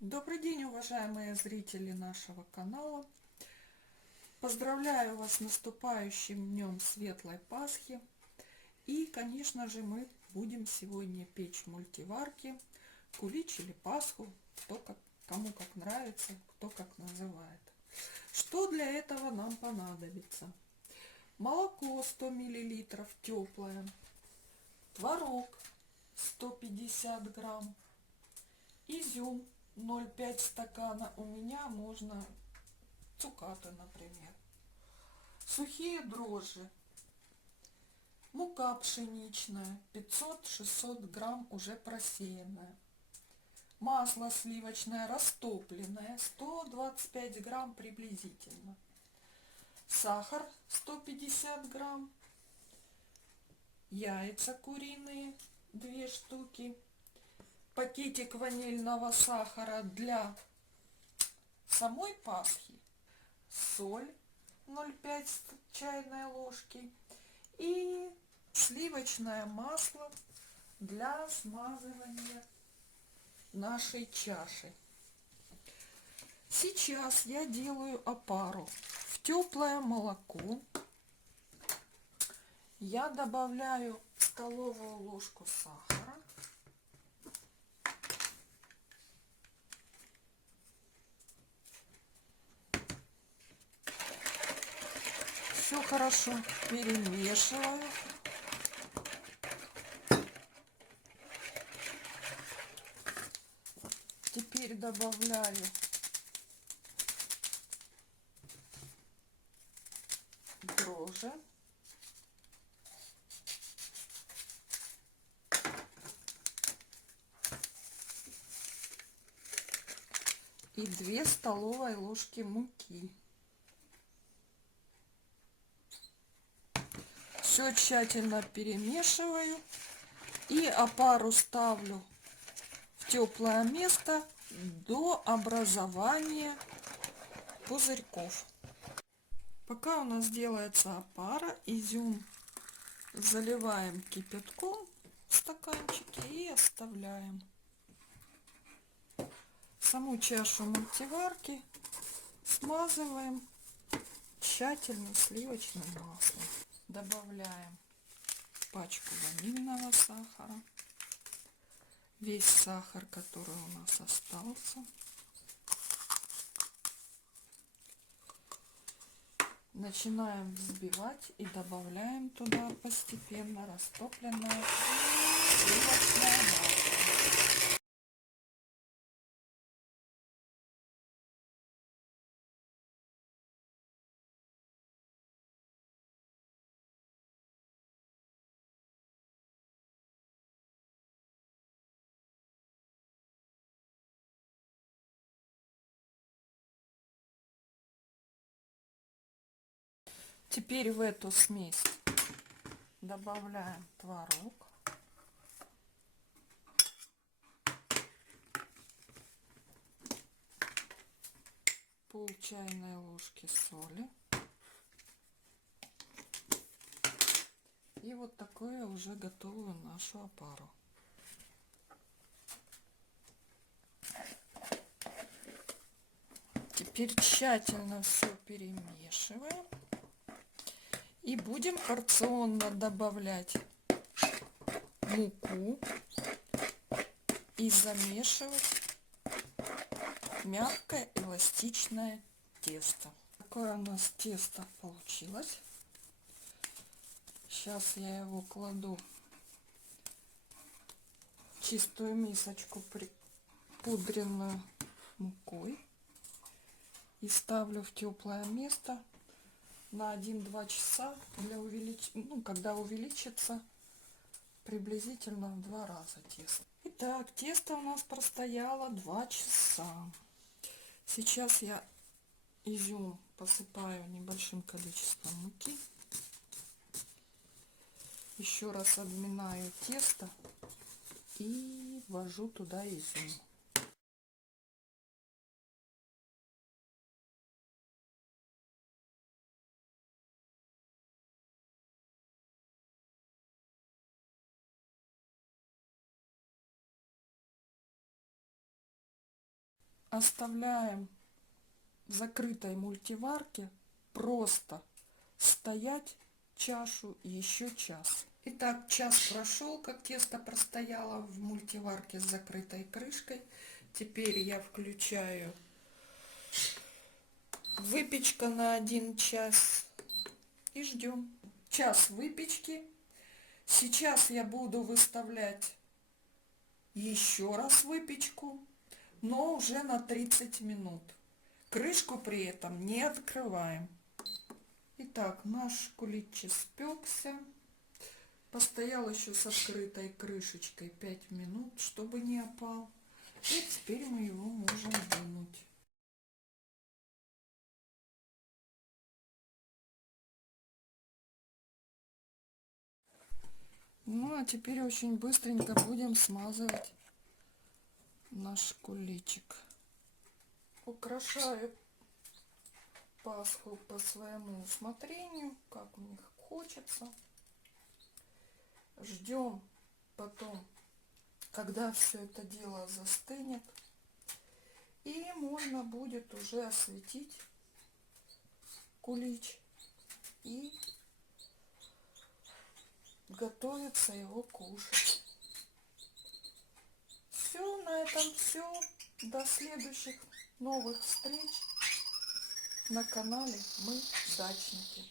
Добрый день, уважаемые зрители нашего канала! Поздравляю вас с наступающим днем Светлой Пасхи! И, конечно же, мы будем сегодня печь в мультиварке кулич или Пасху, кому как нравится, кто как называет. Что для этого нам понадобится? Молоко 100 мл теплое, творог 150 грамм, изюм 0,5 стакана, у меня можно цукаты, например, сухие дрожжи, мука пшеничная 500-600 грамм уже просеянная, масло сливочное растопленное 125 грамм приблизительно, сахар 150 грамм, яйца куриные 2 штуки, пакетик ванильного сахара для самой Пасхи, соль 0,5 чайной ложки и сливочное масло для смазывания нашей чаши. Сейчас я делаю опару. В теплое молоко я добавляю столовую ложку сахара, все хорошо перемешиваю. Теперь добавляю дрожжи. И 2 столовые ложки муки. Все тщательно перемешиваю и опару ставлю в теплое место до образования пузырьков. Пока у нас делается опара, изюм заливаем кипятком в стаканчике и оставляем. Саму чашу мультиварки смазываем тщательно сливочным маслом. Добавляем пачку ванильного сахара, весь сахар, который у нас остался. Начинаем взбивать и добавляем туда постепенно растопленное сливочное масло. Теперь в эту смесь добавляем творог, пол чайной ложки соли и вот такую уже готовую нашу опару. Теперь тщательно все перемешиваем и будем порционно добавлять муку и замешивать мягкое эластичное тесто. Такое у нас тесто получилось. Сейчас я его кладу в чистую мисочку, припудренную мукой, и ставлю в теплое место на 1-2 часа, когда увеличится приблизительно в 2 раза тесто. Итак, тесто у нас простояло 2 часа. Сейчас я изюм посыпаю небольшим количеством муки. Еще раз обминаю тесто и ввожу туда изюм. оставляем в закрытой мультиварке просто стоять чашу еще час. Итак, час прошел, как тесто простояло в мультиварке с закрытой крышкой. Теперь я включаю выпечка на 1 час и ждем. Час выпечки. Сейчас я буду выставлять еще раз выпечку, но уже на 30 минут. Крышку при этом не открываем. Итак, наш кулич испекся. Постоял еще с открытой крышечкой 5 минут, чтобы не опал. И теперь мы его можем вынуть. Ну а теперь очень быстренько будем смазывать наш куличик. Украшаю пасху по своему усмотрению, как мне хочется. Ждем потом, когда все это дело застынет, и можно будет уже осветить кулич и готовиться его кушать. Все, на этом все. До следующих новых встреч на канале Мы Дачники.